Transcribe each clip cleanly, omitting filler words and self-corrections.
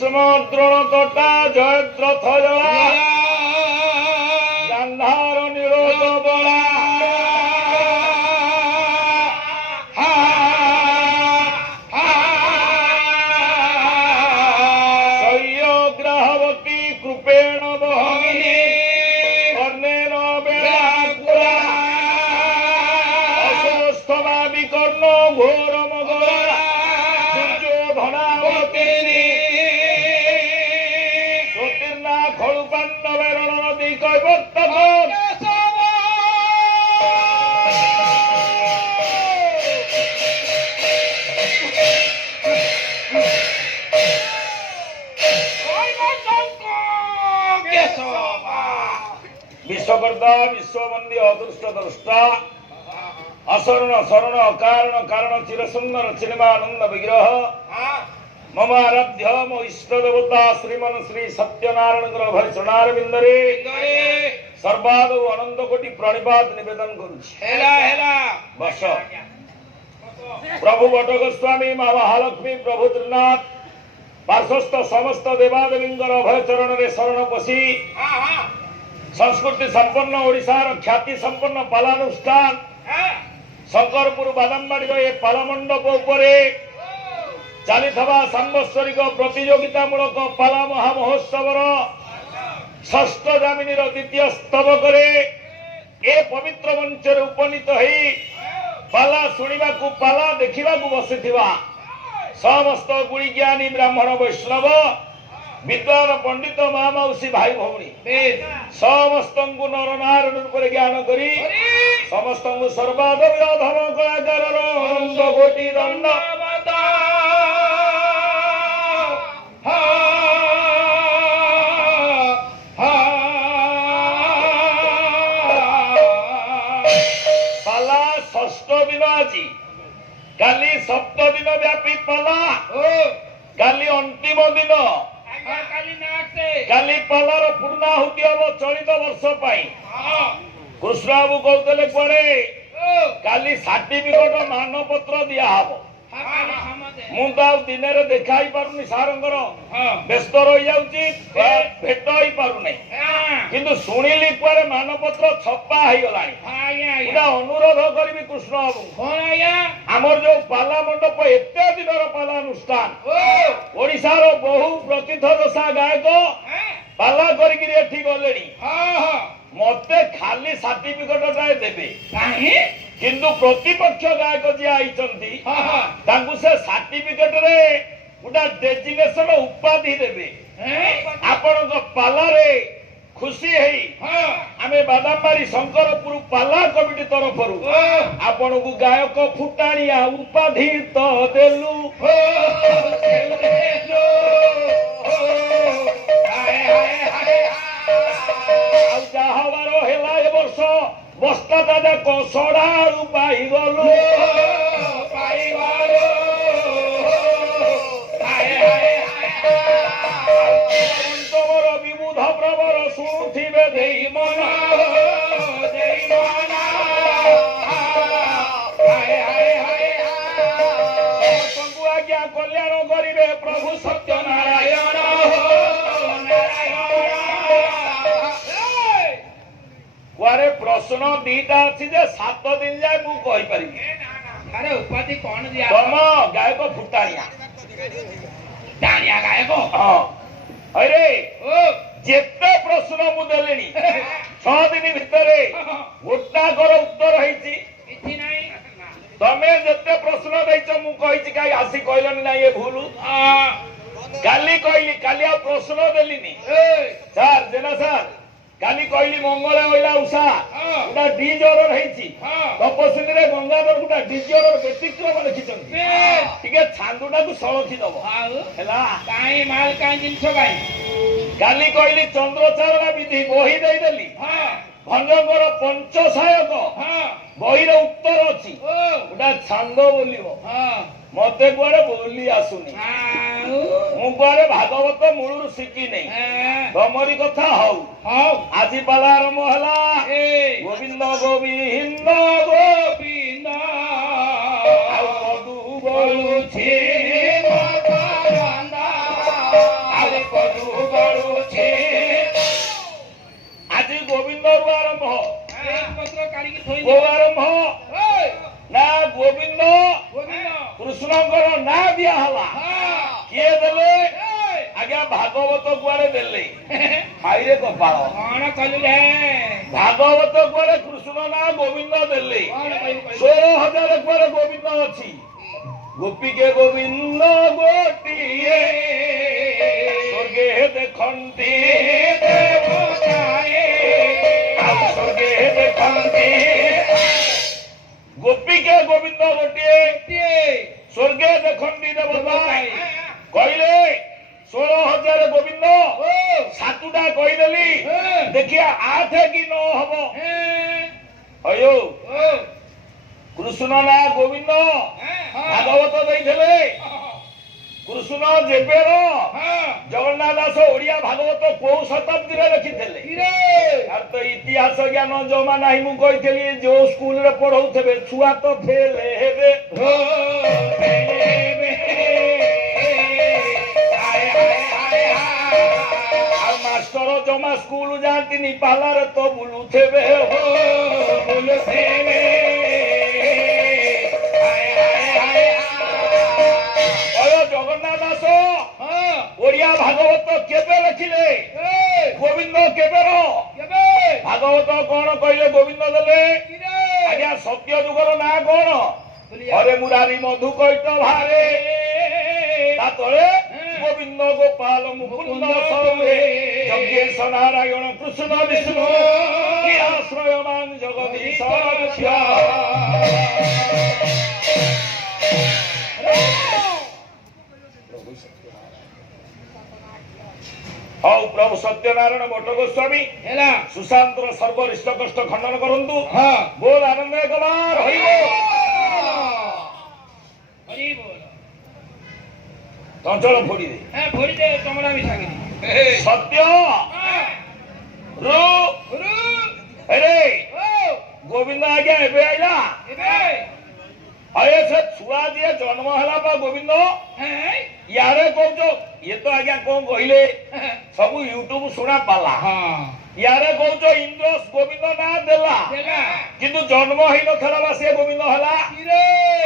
ভীষ্ম দ্রোণ তটা জয়দ্রথ জলা গান্ধার নিরোধ বলা গ্রাহবতী কৃপেণ বহমিনী কর্ণেন বেড়াকুলা অসস্তমা বিকর্ণ ঘোর মগরা দুর্যোধনাবতীর্ণী জ্যোতির্না খড়ু পাণ্ডবের নদী কৈবর্তক विश्वकर्ता विश्ववंदी अदृष्ट द्रष्टा असरण शरण अकारण कारण चिरसुंदर चिन्मानंद विग्रह मम आराध्य मो इष्ट देवता श्रीमन श्री सत्यनारायण भय चरणारविंदरे सर्वाद अनंत कोटि प्रणिपात निवेदन करुछि। बस प्रभु बटगोस्वामी माँ महालक्ष्मी प्रभु त्रिनाथ पार्श्वस्थ समस्त देवादेवींकर अभय चरण रे शरण पशी संस्कृति संपन्न ओडिशार ख्याति संपन्न पालानुष्ठान शंकरपुर बादामबाड़ी ये पाला मंडप उपरे चलीथवा सांवत्सरिक प्रतियोगिता मूलक पाला महामहोत्सव षष्ठ जामिनी द्वितीय स्तबक ए पवित्र मंच उपनीत होई पाला शुणा पाला देखा बसी समस्त गुणी ज्ञानी ब्राह्मण वैष्णव विद्वान पंडित माँ मौसी भाई भौणी समस्त नर नारायण रूप ज्ञान करी समस्त सर्वाधम अधम कलाकार अनंत कोटि दंड पाला षष्ठ दिन आज काली सप्त दिन व्यापी पाला काली अंतिम दिन काली पालार पूर्णाहुति हम चलित वर्ष कृष्ण बाबू कहते कड़े काली सर्टिफिकेट मानपत्र दिहब मुझे दिन देखा पारुनी सार व्यस्त रही भेट हो पारना किंतु शुणिली कुआरे मानपत्र छपा हो गला अनुरोध करी कृष्ण बाबू आमर जो पाला मंडप एत दिन पालानुष्ठान ओडिशार बहु प्रतिथ दशा गायक पाला करी गले मते खाली सर्टिफिकेट देवे किंतु प्रतिपक्ष गायक जी आई से सर्टिफिकेट रे गोटा डेजिग्नेशन उपाधि देवे आपण पाला रे खुशी है आमे बादामबाड़ी शंकरपुर पाला कमिटी तरफ आपण को गायक फुटाणिया उपाधि तो देलु जहाबार हेला ए वर्ष बस्ता दादा कसड़ारू पाई गलु तमर विबुध प्रवर शुणुथिबे देई मन आज्ञा कल्याण करिबे प्रभु सत्यनारायण कुआरे प्रश्न दीटा अच्छी जे 7 दिन जाए मु कहि परिबी अरे उपाधि कौन दिया तम गायक फुटाणिया डाणिया गायक हां अरे ओ जेते प्रश्न मु देलेनी 6 दिन भितरे गोटा कर उत्तर हैची किछि नाही तमे जेते प्रश्न दैछ मु कहिछि काई आसी कहलनी ना ये भूलु काली कहली काली आ प्रश्न देलिनी सर जेना सर काली कहली मंगल होइला उषा उडा डी जोर रहिछि तपस्वी रे गंगाधर गुडा डी जोर व्यतिक्रम लिखिछन्ति ठीके छांदुडा को सळखि दबो हैला काई माल काई जिंस काई काली कहली चंद्रचारण विधि बही देई देली भंजकर पंचसायक बहिर उत्तर अछि उडा छांद बोलिबो मते कुआरे बोली आसुनी मु कुआरे भागवत मूलरू शिखी नहीं तमरी कथा हौ आज पाला आरंभ हला गोविंद गोविंद गोविंद मधु बोलुछि କିଏ ଦେଲେ ଆଜ୍ଞା ଭାଗବତ କୁଆଡେ ଦେଲେ ମାଇରେ କପାଳ କଣ କଲୁ ରେ ଭାଗବତ କୁଆଡେ କୃଷ୍ଣ ନା ଗୋବିନ୍ଦ ଦେଲେ କଣ କହିଲୁ 16,000 କୁଆଡେ ଗୋବିନ୍ଦ ଅଛି ଗୋପୀକେ ଗୋବିନ୍ଦ ଗୋଟିଏ ସ୍ୱର୍ଗେ ଦେଖନ୍ତି ଦେବତାଏ ଆଉ ସ୍ୱର୍ଗେ ଦେଖନ୍ତି ଗୋପୀକେ ଗୋବିନ୍ଦ ଗୋଟିଏ ସ୍ୱର୍ଗେ ଦେଖନ୍ତି ଦେବତା କହିଲେ 16,000 ଗୋବିନ୍ଦ ସାତୁଟା କହିଦେଲି ଦେଖିଆ 8 କି 9 ହବ ଅୟୋ କୃଷ୍ଣ ନା ଗୋବିନ୍ଦ ଭାଗବତ ଦେଇଥିଲେ କୃଷ୍ଣ ଯେବେର ଜଗନ୍ନାଥ ଦାସ ଓଡିଆ ଭାଗବତ କୋଉ ଶତାବ୍ଦୀରେ ଲେଖିଥିଲେ আর তো ইতিহাস জ্ঞান জমা নাই মু কইଥିଲି ଯୋଉ ସ୍କୁଲରେ ପଢଉଥିବେ ଛୁଆ ତ ଫେଲ ହେବେ ଆଉ ମାଷ୍ଟର ଜମା ସ୍କୁଲ ଯାଆନ୍ତିନି ପାଲାରେ ତ ବୁଲୁଥିବେ ବୁଲୁଥିବେ ଜଗନ୍ନାଥ ଦାସ ଓଡିଆ ଭାଗବତ କେବେ ଲେଖିଲେ ଗୋବିନ୍ଦ କେବେର ଭାଗବତ କଣ କହିଲେ ଗୋବିନ୍ଦ ଦେଲେ ଆଜ୍ଞା ସତ୍ୟ ଯୁଗର ନାଁ କଣ ହରେ ମୁରାରୀ ମଧୁ କୈଟ ଭାରେ ତା ତଳେ ଗୋବିନ୍ଦ ଗୋପାଳ ମୁକୁନ୍ଦ ସୌରେ ଯଜ୍ଞେଶ ନାରାୟଣ କୃଷ୍ଣ ବିଷ୍ଣୁ ଆଶ୍ରୟମାନ ଜଗଦୀଶ ହଉ ପ୍ରଭୁ ସତ୍ୟନାରାୟଣ ବଟ ଗୋସ୍ୱାମୀ ହେଲା ସୁଶାନ୍ତର ସର୍ବରିଷ୍ଟ କଷ୍ଟ ଖଣ୍ଡନ କରନ୍ତୁ ହଁ ବୋଲ ଆନନ୍ଦ ଏକବାର ହରିବ ହରି ବୋଲ ଚଞ୍ଚଳ ଫୋଡିଦେ ଭୋରି ଦେ ତମରା ମିଶାକିରି ସତ୍ୟ ରୁ ରେ ଗୋବିନ୍ଦ ଆଜ୍ଞା ଏବେ ଆଇଲା ଅଏ ସେ ଛୁଆ ଯିଏ ଜନ୍ମ ହେଲା ବା ଗୋବିନ୍ଦ ୟାରେ କହୁଛ ଇଏ ତ ଆଜ୍ଞା କଣ କହିଲେ ସବୁ ୟୁଟ୍ୟୁବ ଶୁଣା ପାଲା ୟାରେ କହୁଛ ଇନ୍ଦ୍ର ଗୋବିନ୍ଦ ନାଁ ଦେଲା କିନ୍ତୁ ଜନ୍ମ ହେଇନଥିଲା ବା ସେ ଗୋବିନ୍ଦ ହେଲା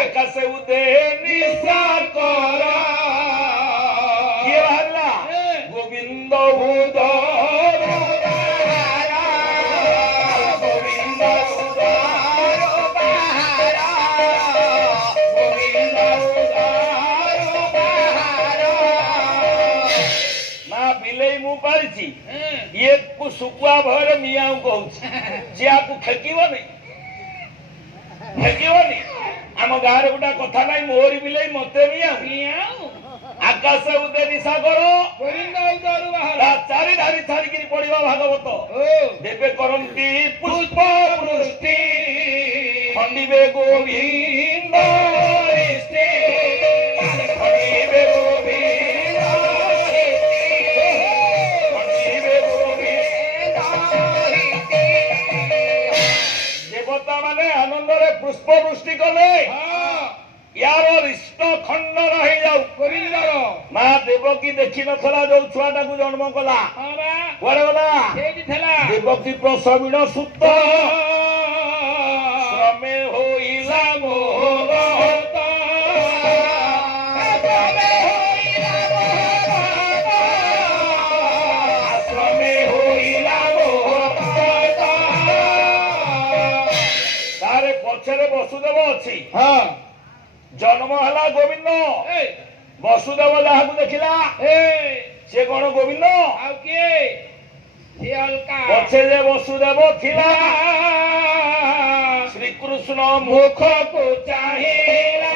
ଆକାଶ ଉଦେ ନିଶା କର କିଏ ବାହାରିଲା ଗୋବିନ୍ଦ ଉଦ ଇଏ ଶୁଖୁଆ ଭୟରେ ମିଆଁ କହୁଛି ସିଏ ଆକୁ ଖେକିବନି ଆମ ଗାଁରେ ଗୋଟେ କଥା ନାହିଁ ମୋରି ବିଲେଇ ମତେ ମିଆଁ ଆକାଶ ଉଦେ ନିଶା କର ଚାରି ଧାରି ଛାଡ଼ିକିରି ପଡିବ ଭାଗବତ ଦେବେ କରନ୍ତି ପୁଷ୍ପ ବୃଷ୍ଟି ଖଣ୍ଡିବେ ଗୋବିନ୍ଦ ଖଣ୍ଡିବେ ଦେବତା ମାନେ ଆନନ୍ଦରେ ପୁଷ୍ପ ବୃଷ୍ଟି କଲେ ୟାର ରିଷ୍ଟ ଖଣ୍ଡନ ହେଇଯାଉ ମା ଦେବକୀ ଦେଖି ନଥିଲା ଯୋଉ ଛୁଆଟାକୁ ଜନ୍ମ କଲା କୁଆଡେ ଗଲା ଦେବକୀ ପ୍ରସବିଣ ସୁତ ଶ୍ରମେ ହୋଇଲା ମୋର ଶ୍ରମେ ହୋଇଲା ତାରେ ପଛରେ ବସୁଦେବ ଅଛି ଜନ୍ମ ହେଲା ଗୋବିନ୍ଦ ବସୁଦେବ ଯାହାକୁ ଦେଖିଲା ସେ କଣ ଗୋବିନ୍ଦ ଆଉ କିଏ ପଛେ ଯେ ବସୁଦେବ ଥିଲା ଶ୍ରୀକୃଷ୍ଣ ମୁଖକୁ ଚାହିଁଲା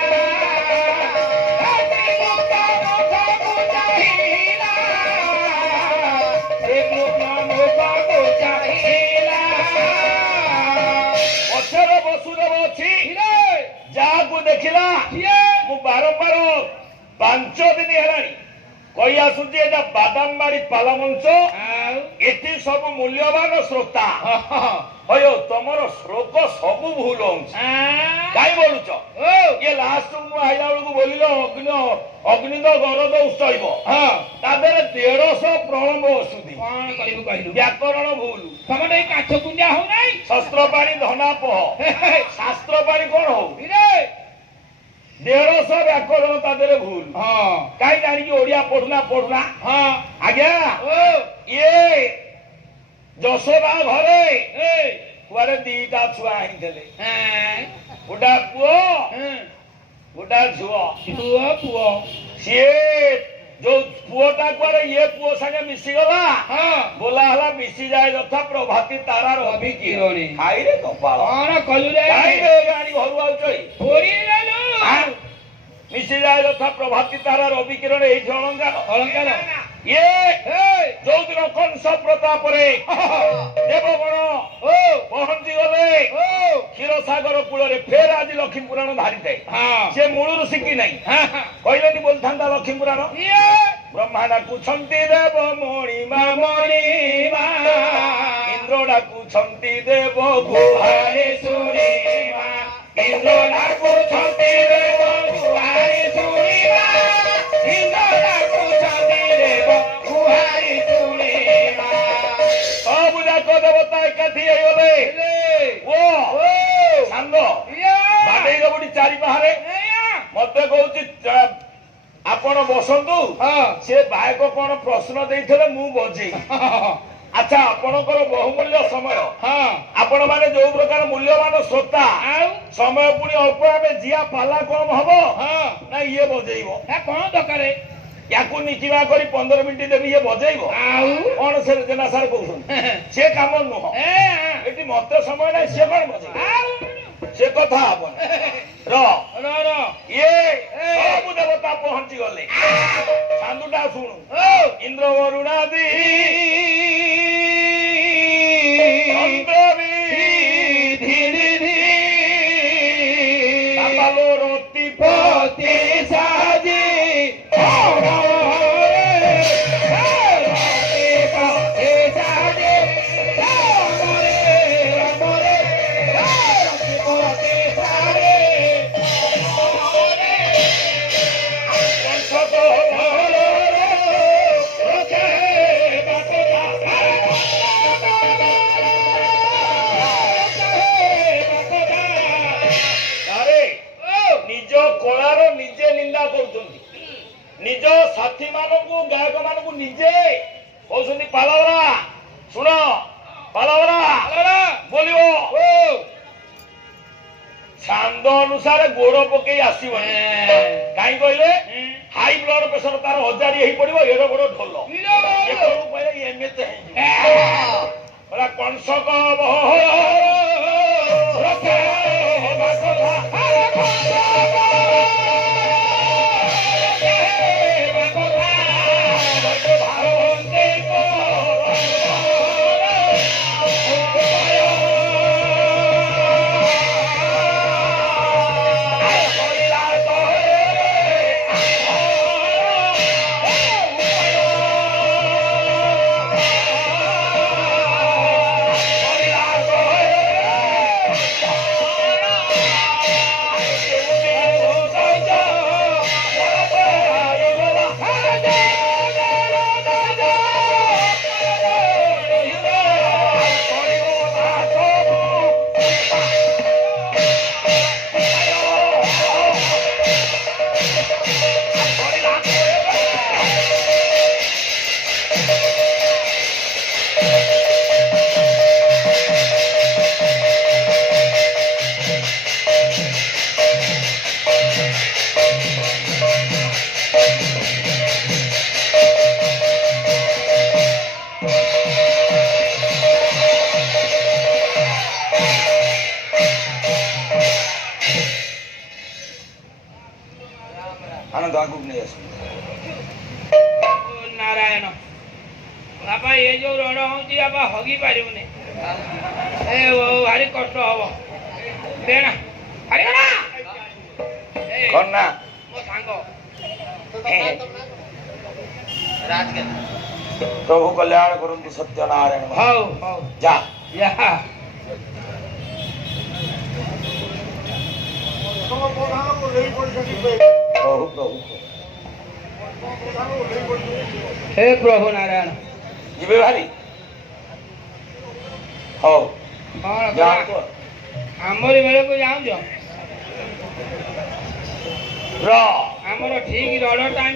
ପଛରେ ବସୁଦେବ ଅଛି ଯାହାକୁ ଦେଖିଲା ମୁଁ ବାରମ୍ବାର 5 ଦିନ ହେଲାଣି କହି ଆସୁଛି ଏଟା ବାଦାମବାଡି ପାଲାମଞ୍ଚ ଏଠି ସବୁ ମୂଲ୍ୟବାନ ଶ୍ରୋତା ହୟ ତମର ଶ୍ଲୋକ ସବୁ ଭୁଲ ହଉଛି କାଇଁ ବୋଲୁଛ ଇଏ ଲାଷ୍ଟ ମୁଁ ଆଇଲା ବେଳକୁ ବୋଲିଲ ଅଗ୍ନିଦ ଗରଦ ଉତ୍ସବ ତା ଦେହରେ 150 ପ୍ରଣବ ଅସୁଧି କଣ କରିବୁ କହିଲୁ ବ୍ୟାକରଣ ଭୁଲ ତମର ଏଇ କାଠ କୁଞ୍ଜା ହଉନାହିଁ ଶସ୍ତ୍ର ପାଣି ଧନାପହ ଶାସ୍ତ୍ର ପାଣି କଣ ହଉ 150 ବ୍ୟାକରଣ ତା ଦେହରେ ଭୁଲ ହଁ କାହିଁ ଜାଣିକି ଓଡିଆ ପଢୁନା ହଁ ଆଜ୍ଞା ଓ ଇଏ ଯଶୋଦା ଘରେ ଏ କୁଆଡେ ଦିଟା ଛୁଆ ହେଇଥିଲେ ହଁ ଗୋଟା ପୁଅ ହଁ ଗୋଟା ଝୁଅ ପୁଅ ସିଏ ଯୋଉ ପୁଅଟା କୁଆଡେ ଇଏ ପୁଅ ସାଙ୍ଗେ ମିଶିଗଲା ହଁ ବୋଲା ହେଲା ମିଶିଯାଏ ଯଥା ପ୍ରଭାତୀ ତାରା ରବି କିରଣୀ ଖାଇରେ କପାଳ କଣ କଲୁ ରେ କାହିଁରେ ଗାଡ଼ି ଘରୁ ଆଉଛ ମିଶିଯାଏ ଯଥା ପ୍ରଭାତୀ ତାରା ରବି କିରଣ ଏଇଠି ଅଳଙ୍କାର ଅଳଙ୍କାର ଇଏ ଏ ଯୋଉଦିନ କଂସ ପ୍ରତାପରେ ଦେବଗଣ ଓ ପହଞ୍ଚି ଗଲେ ଓ କ୍ଷୀରସାଗର କୂଳରେ ଫେର ଆଜି ଲକ୍ଷ୍ମୀ ପୁରାଣ ବାହାରିଥାଏ ହଁ ସେ ମୂଳରୁ ଶିଖି ନାହିଁ ହଁ କହିଲେନି ବୋଲିଥାନ୍ତା ଲକ୍ଷ୍ମୀ ପୁରାଣ ଇଏ ବ୍ରହ୍ମା ଡାକୁଛନ୍ତି ଦେବ ମଣିମା ମଣିମା ଇନ୍ଦ୍ର ଡାକୁଛନ୍ତି ଦେବ ଗୁହାରେ ଶୁଣିମା ଇନ୍ଦ୍ର ଡାକୁଛନ୍ତି ଦେବ ଗୁହାରେ ଶୁଣିମା ଇନ୍ଦ୍ର ଡାକୁଛନ୍ତି ଦେବ ଗୁହାରେ ଶୁଣିମା ସବୁ ଯାକ ଦେବତା ଏକାଠି ହେଇଗଲେ ଓ ସାଙ୍ଗ ବାଡେଇ ଦବୁଟି ଚାରି ପାହାରେ ମତେ କହୁଛି ଆପଣ ବସନ୍ତୁ ସେ ବାୟକ କଣ ପ୍ରଶ୍ନ ଦେଇଥିଲେ ମୁଁ ବଜେଇ ଆଚ୍ଛା ଆପଣଙ୍କର ବହୁମୂଲ୍ୟ ସମୟ ଆପଣ ମାନେ ଯୋଉ ପ୍ରକାର ମୂଲ୍ୟବାନ ଶ୍ରୋତା ସମୟ ପୁଣି ଅଳ୍ପ ଆମେ ଜିଆ ପାଲା କମ ହବ ନା ଇଏ ବଜେଇବ କଣ ଦରକାର ୟାକୁ ନିକିମା କରି 15 ମିନିଟ୍ ଦେବି ଇଏ ବଜେଇବ ଆଉ କଣ ସେ ଜେନା ସାର୍ କହୁଛନ୍ତି ସେ କାମ ନୁହଁ ଏଠି ମତେ ସମୟ ନାହିଁ ସେ କଣ ବଜେଇବ ସେ କଥା ହବନି ର ଇଏ ସବୁ ଦେବତା ପହଞ୍ଚି ଗଲେ ସାଧୁଟା ଶୁଣୁ ଇନ୍ଦ୍ର ବରୁଣାଦି ରତିପତି ସାଜି ନିଜ ସାଥୀ ମାନଙ୍କୁ ଗାୟକ ମାନଙ୍କୁ ନିଜେ କହୁଛନ୍ତି ପାଲବରା ଶୁଣ ପାଲବରା ବୋଲିବ ଛାନ୍ଦ ଅନୁସାରେ ଗୋଡ ପକେଇ ଆସିବ କାହିଁ କହିଲେ ହାଇ ବ୍ଲଡ ପ୍ରେସର ତାର ହଜାରି ହେଇ ପଡିବ ଏଡ ବଡ ଢୋଲ ଏମିତି ହେଇଯିବ କଂସକ ଆନନ୍ଦ ଆଗକୁ ନେଇ ଆସ ନାରାୟଣ ବାପା ଏ ଯୋଉ ରଣ ହଉଛି ବାପା ହଗି ପାରିବୁନି ଏ ଭାରି କଷ୍ଟ ହବ ଦେଣା କନ୍ୟା ମୋ ସାଙ୍ଗ ପ୍ରଭୁ କଲ୍ୟାଣ କରନ୍ତୁ ସତ୍ୟନାରାୟଣ ହଉ ହଉ ଯା ଯାହା ପ୍ରଭୁ ପ୍ରଭୁ ହେ ପ୍ରଭୁ ନାରାୟଣ ଯିବେ ଭାରି ହଉ କଣ ଯାଆନ୍ତୁ ଆମରି ବେଳକୁ ଯାଉଛ ର ଆମର ଠିକ ରଡ ଟାଇମ